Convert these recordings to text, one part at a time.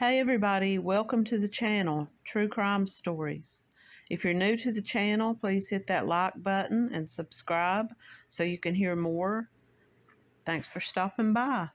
Hey everybody, welcome to the channel, True Crime Stories. If you're new to the channel, please hit that like button and subscribe so you can hear more. Thanks for stopping by.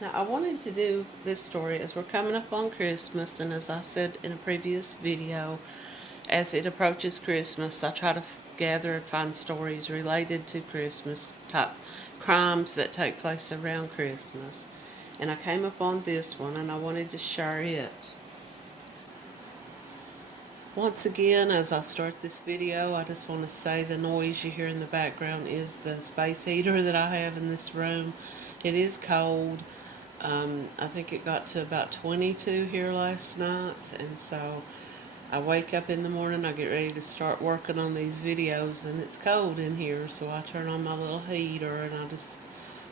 Now, I wanted to do this story as we're coming up on Christmas, and as I said in a previous video, as it approaches Christmas, I try to gather and find stories related to Christmas, type crimes that take place around Christmas. And I came upon this one, and I wanted to share it. Once again, as I start this video, I just want to say the noise you hear in the background is the space heater that I have in this room. It is cold. I think it got to about 22 here last night, and so I wake up in the morning, I get ready to start working on these videos, and it's cold in here, so I turn on my little heater, and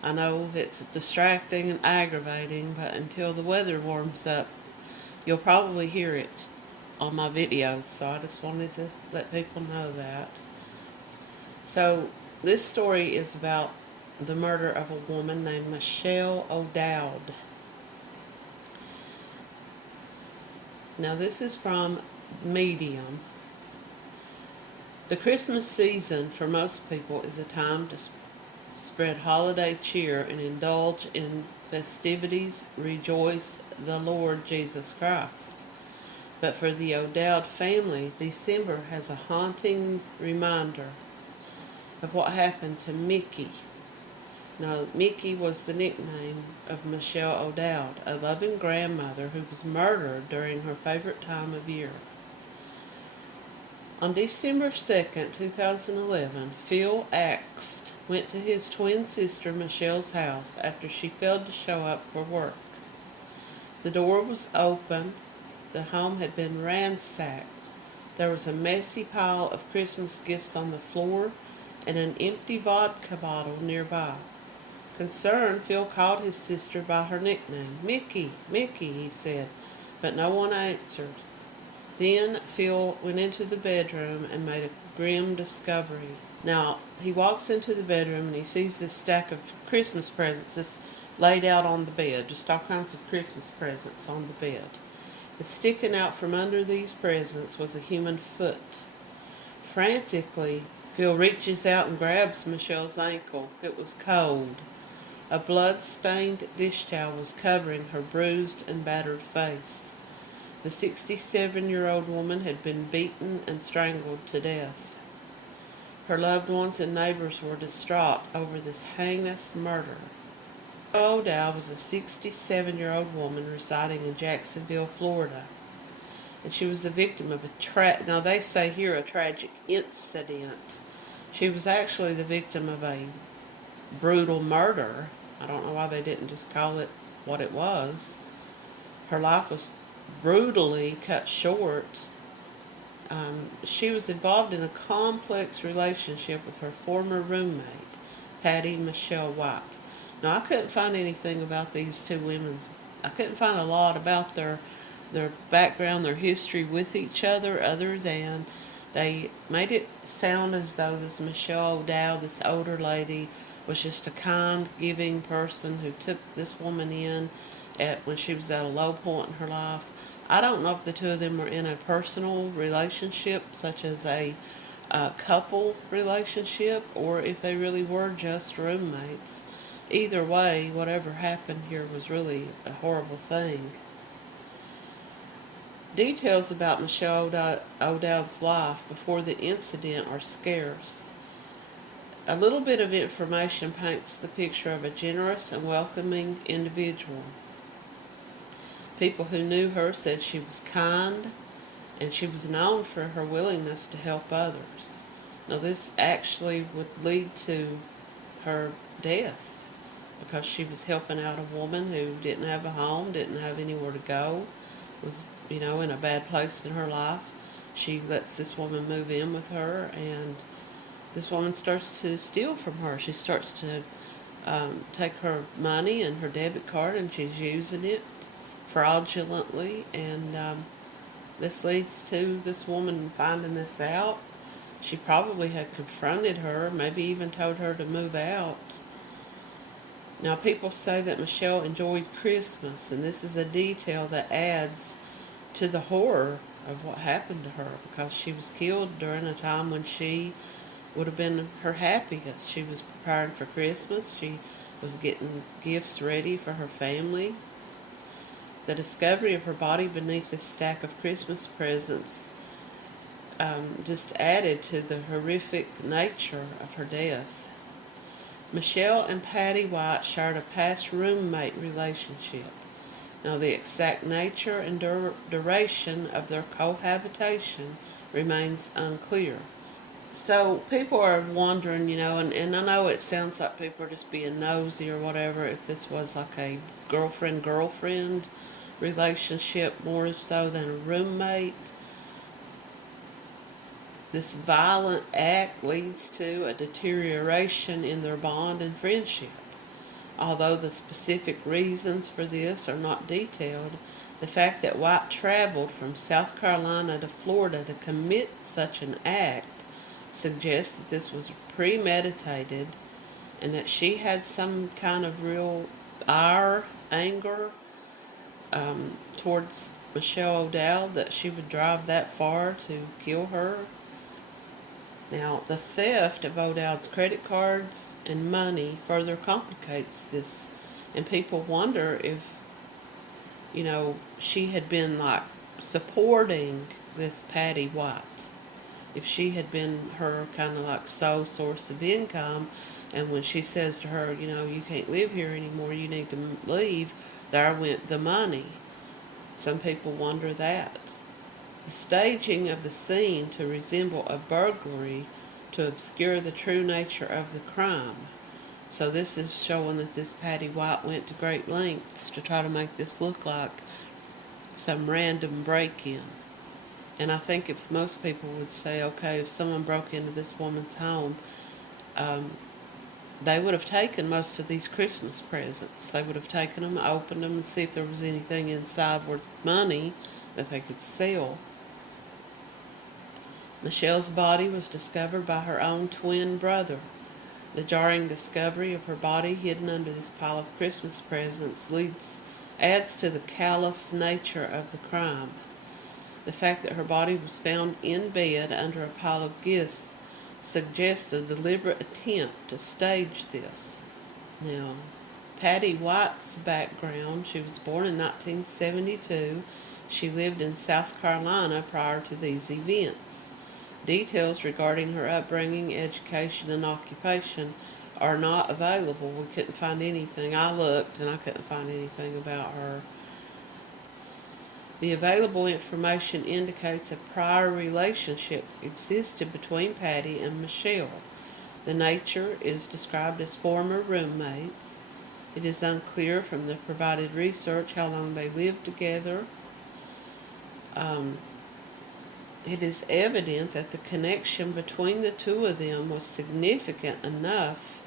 I know it's distracting and aggravating, but until the weather warms up, you'll probably hear it on my videos, so I just wanted to let people know that. So this story is about the murder of a woman named Michelle O'Dowd. Now this is from Medium. The Christmas season for most people is a time to spread holiday cheer and indulge in festivities, rejoice the Lord Jesus Christ. But for the O'Dowd family, December has a haunting reminder of what happened to Mickey. Now, Mickey was the nickname of Michelle O'Dowd, a loving grandmother who was murdered during her favorite time of year. On December 2nd, 2011, Phil Axt went to his twin sister Michelle's house after she failed to show up for work. The door was open. The home had been ransacked. There was a messy pile of Christmas gifts on the floor and an empty vodka bottle nearby. Concerned, Phil called his sister by her nickname. "Mickey, Mickey," he said, but no one answered. Then Phil went into the bedroom and made a grim discovery. Now, he walks into the bedroom and he sees this stack of Christmas presents that's laid out on the bed, just all kinds of Christmas presents on the bed. And sticking out from under these presents was a human foot. Frantically, Phil reaches out and grabs Michelle's ankle. It was cold. A blood-stained dish towel was covering her bruised and battered face. The 67-year-old woman had been beaten and strangled to death. Her loved ones and neighbors were distraught over this heinous murder. O'Dowd was a 67-year-old woman residing in Jacksonville, Florida. And she was the victim of now they say here a tragic incident. She was actually the victim of a brutal murder. I don't know why they didn't just call it what it was. Her life was brutally cut short. She was involved in a complex relationship with her former roommate, Patty Michelle White. Now, I couldn't find anything about these two women's. I couldn't find a lot about their background, their history with each other than they made it sound as though this Michelle O'Dowd, this older lady, was just a kind, giving person who took this woman in when she was at a low point in her life. I don't know if the two of them were in a personal relationship, such as a couple relationship, or if they really were just roommates. Either way, whatever happened here was really a horrible thing. Details about Michelle O'Dowd's life before the incident are scarce. A little bit of information paints the picture of a generous and welcoming individual. People who knew her said she was kind, and she was known for her willingness to help others. Now, this actually would lead to her death, because she was helping out a woman who didn't have a home, didn't have anywhere to go, was, in a bad place in her life. She lets this woman move in with her, and this woman starts to steal from her. She starts to take her money and her debit card, and she's using it fraudulently. And this leads to this woman finding this out. She probably had confronted her, maybe even told her to move out. Now, people say that Michelle enjoyed Christmas, and this is a detail that adds to the horror of what happened to her, because she was killed during a time when she would have been her happiest. She was preparing for Christmas. She was getting gifts ready for her family. The discovery of her body beneath this stack of Christmas presents just added to the horrific nature of her death. Michelle and Patty White shared a past roommate relationship. Now, the exact nature and duration of their cohabitation remains unclear. So, people are wondering, and I know it sounds like people are just being nosy or whatever, if this was like a girlfriend relationship more so than a roommate. This violent act leads to a deterioration in their bond and friendship. Although the specific reasons for this are not detailed, the fact that White traveled from South Carolina to Florida to commit such an act suggests that this was premeditated and that she had some kind of real anger towards Michelle O'Dowd, that she would drive that far to kill her. Now, the theft of O'Dowd's credit cards and money further complicates this, and people wonder if, she had been like supporting this Patty White. If she had been her kind of like sole source of income, and when she says to her, you can't live here anymore, you need to leave, there went the money. Some people wonder that. The staging of the scene to resemble a burglary to obscure the true nature of the crime. So this is showing that this Patty White went to great lengths to try to make this look like some random break-in. And I think if most people would say, okay, if someone broke into this woman's home, they would have taken most of these Christmas presents. They would have taken them, opened them, and see if there was anything inside worth money that they could sell. Michelle's body was discovered by her own twin brother. The jarring discovery of her body hidden under this pile of Christmas presents adds to the callous nature of the crime. The fact that her body was found in bed under a pile of gifts suggests a deliberate attempt to stage this. Now, Patty White's background: she was born in 1972. She lived in South Carolina prior to these events. Details regarding her upbringing, education, and occupation are not available. We couldn't find anything. I looked and I couldn't find anything about her. The available information indicates a prior relationship existed between Patty and Michelle. The nature is described as former roommates. It is unclear from the provided research how long they lived together. It is evident that the connection between the two of them was significant enough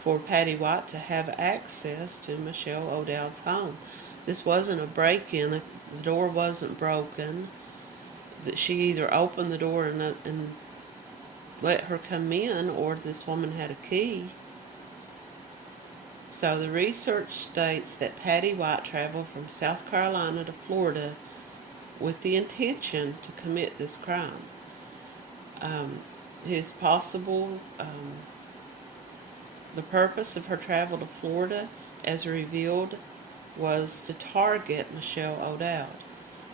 for Patty White to have access to Michelle O'Dowd's home. This wasn't a break-in. The door wasn't broken. That she either opened the door and let her come in, or this woman had a key. So the research states that Patty White traveled from South Carolina to Florida with the intention to commit this crime. It is possible the purpose of her travel to Florida, as revealed, was to target Michelle O'Dowd.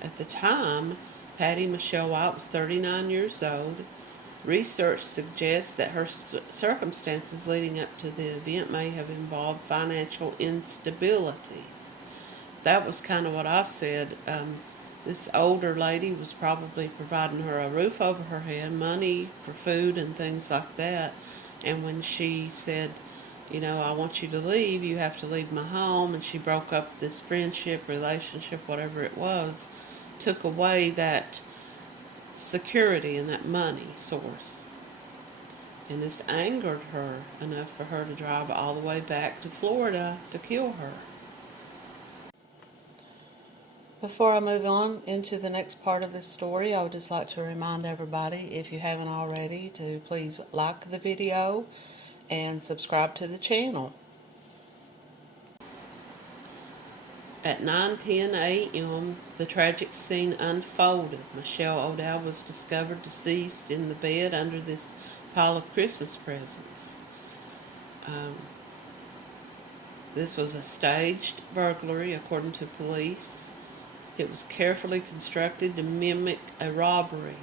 At the time, Patty Michelle White was 39 years old. Research suggests that her circumstances leading up to the event may have involved financial instability. That was kind of what I said. This older lady was probably providing her a roof over her head, money for food and things like that. And when she said, I want you to leave, you have to leave my home, and she broke up this friendship, relationship, whatever it was, took away that security and that money source. And this angered her enough for her to drive all the way back to Florida to kill her. Before I move on into the next part of this story, I would just like to remind everybody, if you haven't already, to please like the video and subscribe to the channel. At 9:10 a.m., the tragic scene unfolded. Michelle O'Dowd was discovered deceased in the bed under this pile of Christmas presents. This was a staged burglary, according to police. It was carefully constructed to mimic a robbery.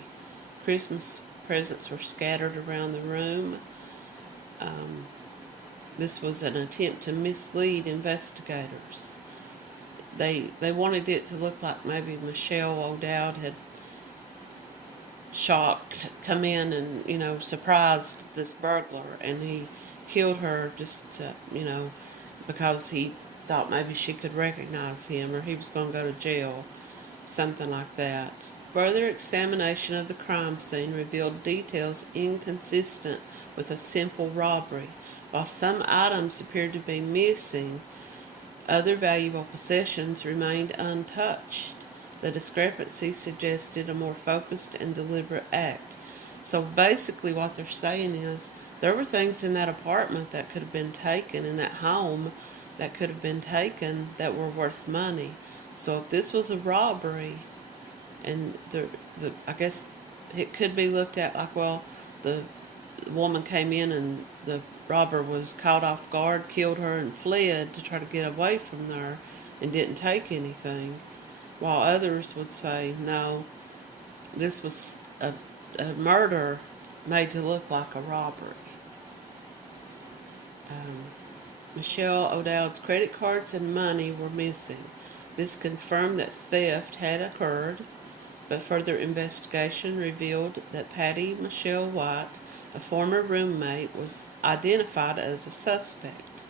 Christmas presents were scattered around the room. This was an attempt to mislead investigators. They wanted it to look like maybe Michelle O'Dowd had come in and, surprised this burglar, and he killed her just because he thought maybe she could recognize him or he was going to go to jail, something like that. Further examination of the crime scene revealed details inconsistent with a simple robbery. While some items appeared to be missing, other valuable possessions remained untouched. The discrepancy suggested a more focused and deliberate act. So basically what they're saying is there were things in that apartment that could have been taken, in that home that could have been taken, that were worth money. So if this was a robbery, and I guess it could be looked at like, well, the woman came in and the robber was caught off guard, killed her, and fled to try to get away from there and didn't take anything. While others would say, no, this was a murder made to look like a robbery. Michelle O'Dowd's credit cards and money were missing. This confirmed that theft had occurred, but further investigation revealed that Patty Michelle White, a former roommate, was identified as a suspect.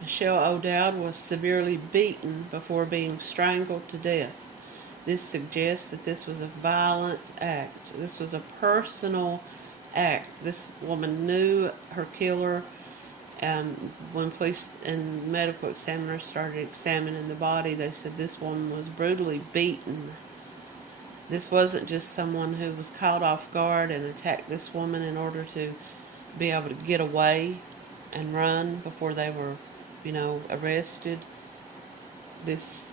Michelle O'Dowd was severely beaten before being strangled to death. This suggests that this was a violent act. This was a personal act. This woman knew her killer. When police and medical examiners started examining the body, they said this woman was brutally beaten. This wasn't just someone who was caught off guard and attacked this woman in order to be able to get away and run before they were, arrested. This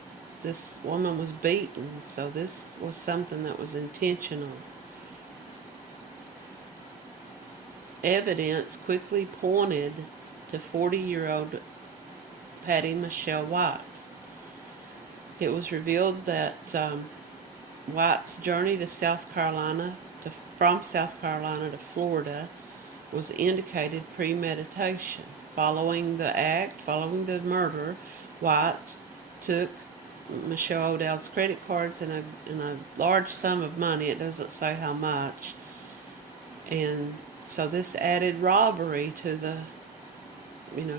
woman was beaten, so this was something that was intentional. Evidence quickly pointed to 40-year-old Patty Michelle White. It was revealed that White's journey to from South Carolina to Florida was indicated premeditation. Following the murder, White took Michelle O'Dowd's credit cards and a large sum of money. It doesn't say how much. And so this added robbery to the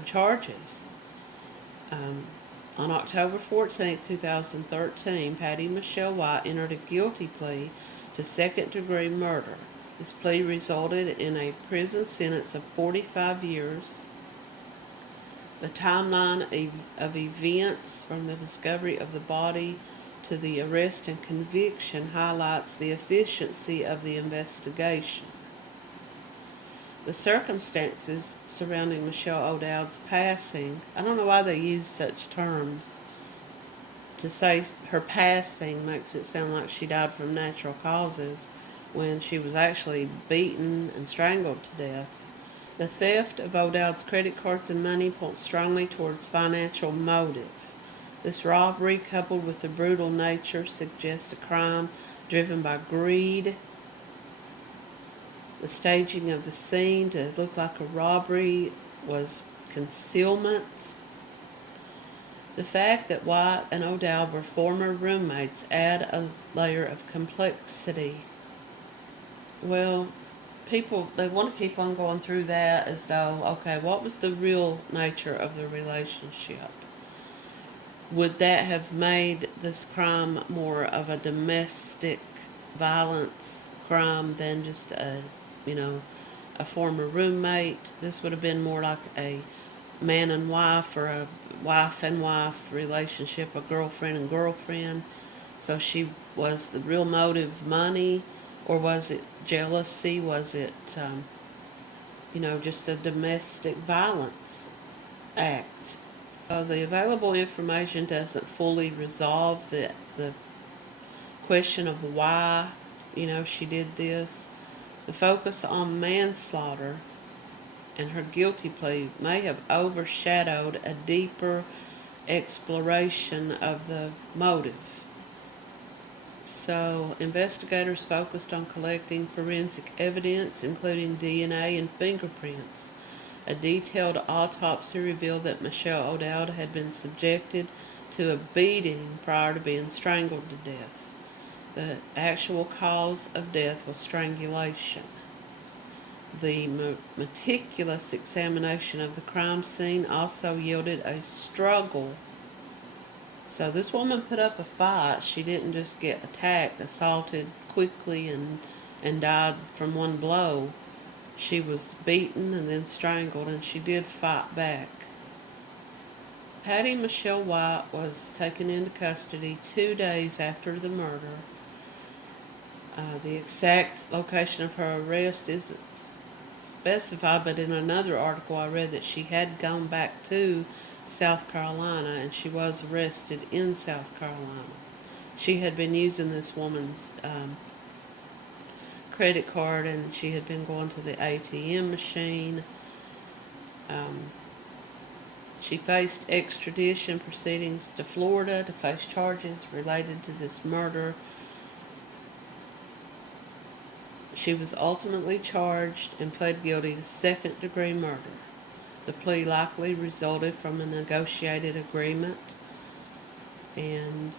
charges. On October 14th, 2013, Patty Michelle White entered a guilty plea to second-degree murder. This plea resulted in a prison sentence of 45 years. The timeline of events from the discovery of the body to the arrest and conviction highlights the efficiency of the investigation. The circumstances surrounding Michelle O'Dowd's passing, I don't know why they use such terms. To say her passing makes it sound like she died from natural causes when she was actually beaten and strangled to death. The theft of O'Dowd's credit cards and money points strongly towards financial motive. This robbery, coupled with the brutal nature, suggests a crime driven by greed. The staging of the scene to look like a robbery was concealment. The fact that White and O'Dowd were former roommates add a layer of complexity. Well, people, they want to keep on going through that as though, okay, what was the real nature of the relationship? Would that have made this crime more of a domestic violence crime than just a former roommate? This would have been more like a man and wife, or a wife and wife relationship, a girlfriend and girlfriend. So was the real motive money, or was it jealousy? Was it, just a domestic violence act? The available information doesn't fully resolve the question of why, she did this. The focus on manslaughter and her guilty plea may have overshadowed a deeper exploration of the motive. So, investigators focused on collecting forensic evidence, including DNA and fingerprints. A detailed autopsy revealed that Michelle O'Dowd had been subjected to a beating prior to being strangled to death. The actual cause of death was strangulation. The meticulous examination of the crime scene also yielded a struggle. So this woman put up a fight. She didn't just get attacked, assaulted quickly, and died from one blow. She was beaten and then strangled, and she did fight back. Patty Michelle White was taken into custody 2 days after the murder. The exact location of her arrest isn't specified, but in another article I read that she had gone back to South Carolina, and she was arrested in South Carolina. She had been using this woman's credit card, and she had been going to the ATM machine. She faced extradition proceedings to Florida to face charges related to this murder. She was ultimately charged and pled guilty to second-degree murder. The plea likely resulted from a negotiated agreement, and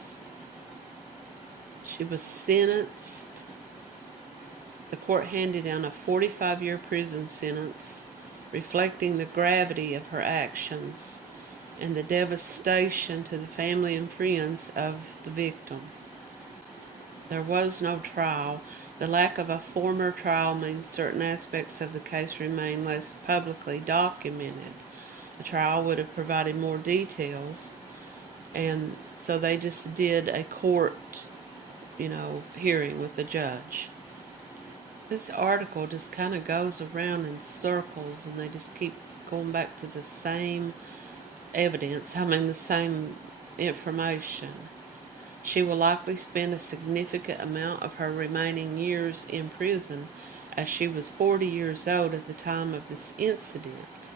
she was sentenced. The court handed down a 45-year prison sentence, reflecting the gravity of her actions and the devastation to the family and friends of the victim. There was no trial. The lack of a formal trial means certain aspects of the case remain less publicly documented. A trial would have provided more details, and so they just did a court, hearing with the judge. This article just kind of goes around in circles, and they just keep going back to the same evidence, the same information. She will likely spend a significant amount of her remaining years in prison, as she was 40 years old at the time of this incident.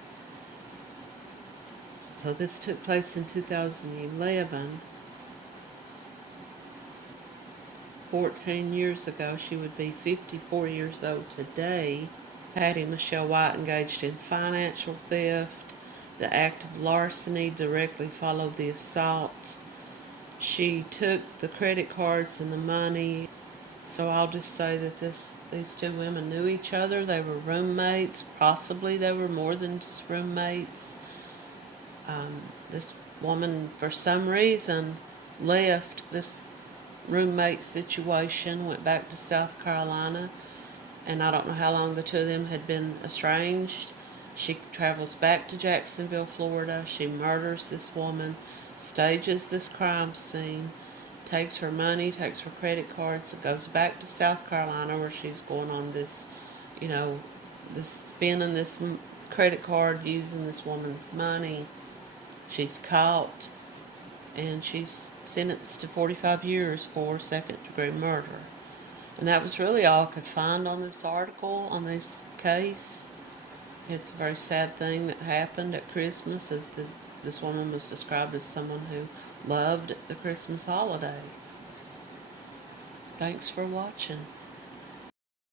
So this took place in 2011. 14 years ago, she would be 54 years old today. Patty Michelle White engaged in financial theft. The act of larceny directly followed the assault. She took the credit cards and the money. So I'll just say that these two women knew each other. They were roommates. Possibly they were more than just roommates. This woman, for some reason, left this roommate situation, went back to South Carolina, and I don't know how long the two of them had been estranged. She travels back to Jacksonville, Florida. She murders this woman, stages this crime scene, takes her money, takes her credit cards, goes back to South Carolina, where she's going on this, spending this credit card, using this woman's money. She's caught, and she's sentenced to 45 years for second-degree murder. And that was really all I could find on this article, on this case. It's a very sad thing that happened at Christmas, as this woman was described as someone who loved the Christmas holiday. Thanks for watching.